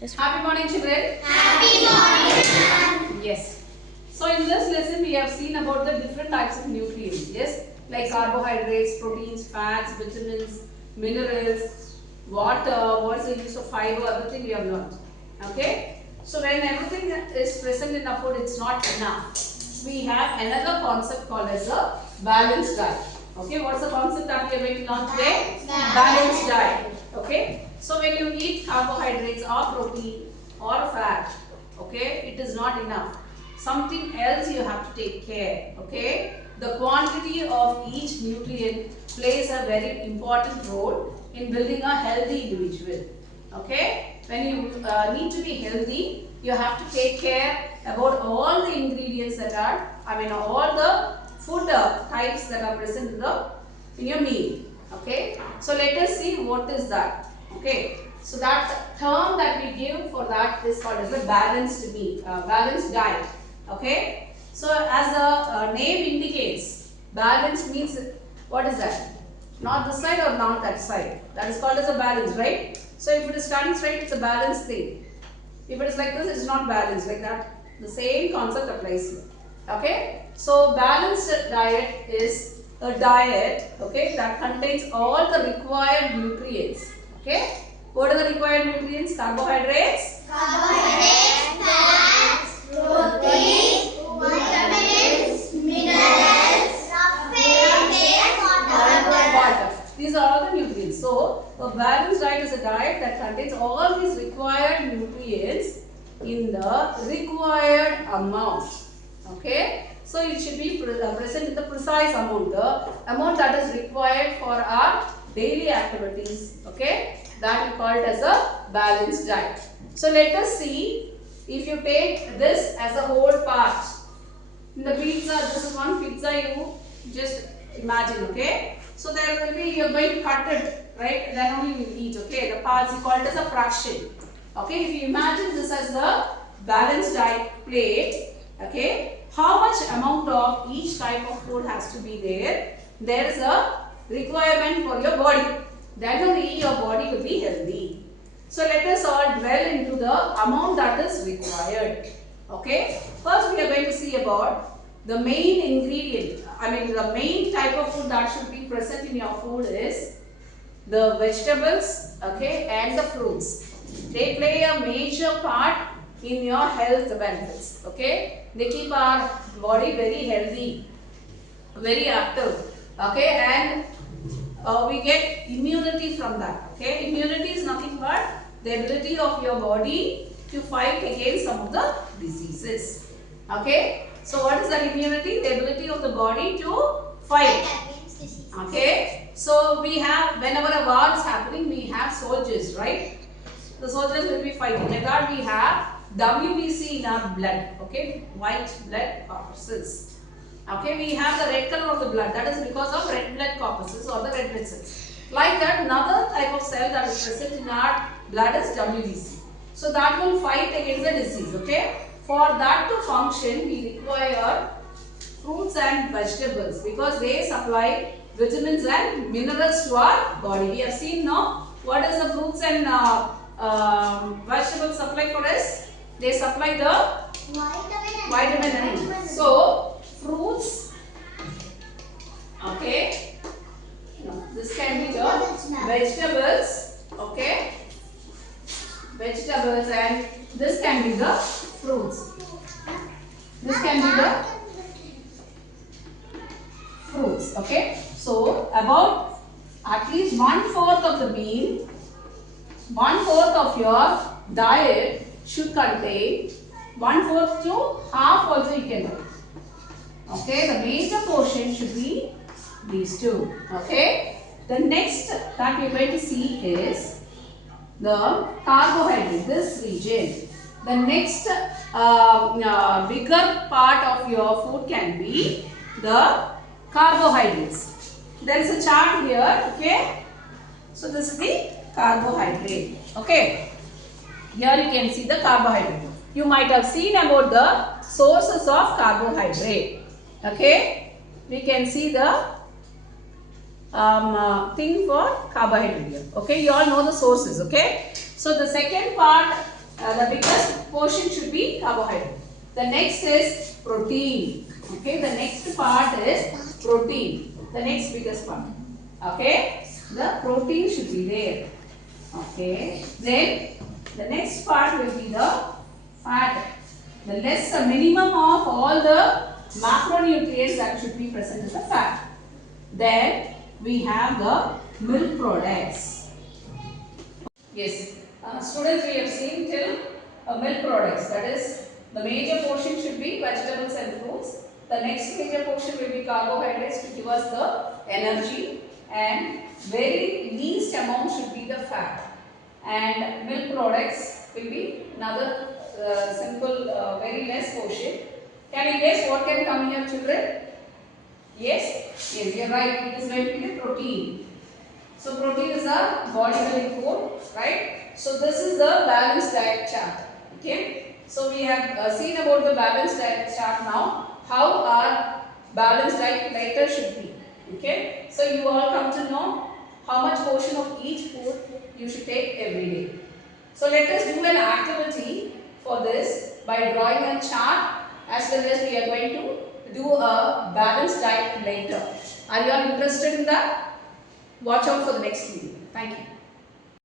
Happy morning, children. Happy morning. Yes. So in this lesson we have seen about the different types of nutrients. Yes, like carbohydrates, proteins, fats, vitamins, minerals, water. What's the use of fiber? Everything we have learned. Okay. So when everything is present in our food, it's not enough. We have another concept called as a balanced diet. Okay. What's the concept that we are going to learn today? Balanced diet. Okay. So when you eat carbohydrates or protein or fat, okay, it is not enough. Something else you have to take care, okay. The quantity of each nutrient plays a very important role in building a healthy individual, okay. When you need to be healthy, you have to take care about all the ingredients that are, all the food types that are present in your meal, okay. So let us see what is that. Okay, so that term that we give for that is called as a balanced meal, balanced diet. Okay, so as the name indicates, balanced means what is that? Not this side or not that side. That is called as a balance, right? So if it is standing straight, it's a balanced thing. If it is like this, it is not balanced like that. The same concept applies here. Okay, so balanced diet is a diet, okay, that contains all the required nutrients. Okay, what are the required nutrients? Carbohydrates, Fats, proteins, vitamins, minerals, water. These are all the nutrients. So, a balanced diet is a diet that contains all these required nutrients in the required amount. Okay, so it should be present in the precise amount, the amount that is required for our daily activities, okay, that we call it as a balanced diet. So let us see, if you take this as a whole part, in the pizza, this is one pizza, you just imagine, okay. So there will be, you are going to cut it, right, then only you will eat, okay. The parts is called as a fraction, okay. If you imagine this as the balanced diet plate, okay, how much amount of each type of food has to be there, there is a requirement for your body. Then only your body will be healthy. So let us all dwell into the amount that is required. Okay. First we are going to see about the main ingredient. The main type of food that should be present in your food is the vegetables, okay, and the fruits. They play a major part in your health benefits. Okay. They keep our body very healthy, very active. Okay, and we get immunity from that. Okay, immunity is nothing but the ability of your body to fight against some of the diseases. Okay, so what is that immunity? The ability of the body to fight. Okay, so we have, whenever a war is happening, we have soldiers, right? The soldiers will be fighting. Like that, we have WBC in our blood. Okay, white blood corpuscles. Okay, we have the red color of the blood, that is because of red blood corpuscles or the red blood cells. Like that, another type of cell that is present in our blood is WBC. So that will fight against the disease, okay. For that to function, we require fruits and vegetables because they supply vitamins and minerals to our body. We have seen now what is the fruits and vegetables supply for us? They supply the vitamin and so fruits, okay, this can be the vegetables, okay, vegetables, and this can be the fruits. This can be the fruits, okay. So about at least 1/4 of the meal, 1/4 of your diet should contain 1/4 to half also you can do. Okay, the major portion should be these two. Okay, the next that we are going to see is the carbohydrate, this region. The next bigger part of your food can be the carbohydrates. There is a chart here, okay. So this is the carbohydrate, okay. Here you can see the carbohydrate. You might have seen about the sources of carbohydrate. Okay, we can see the thing for carbohydrate here. Okay, you all know the sources. Okay, so the second part the biggest portion should be carbohydrate. The next is protein. Okay, the next part is protein. The next biggest part. Okay, the protein should be there. Okay, then the next part will be the fat. The less, the minimum of all the macronutrients that should be present in the fat. Then we have the milk products. Yes, students, we have seen till milk products. That is, the major portion should be vegetables and fruits. The next major portion will be carbohydrates to give us the energy, and very least amount should be the fat. And milk products will be another simple, very less portion. Can you guess what can come here, children? Yes, yes, you are right. It is going to be the protein. So protein is a body building food, right? So this is the balanced diet chart. Okay. So we have seen about the balanced diet chart now. How our balanced diet later should be. Okay. So you all come to know how much portion of each food you should take every day. So let us do an activity for this by drawing a chart, as well as we are going to do a balanced diet later. Are you all interested in that? Watch out for the next video. Thank you.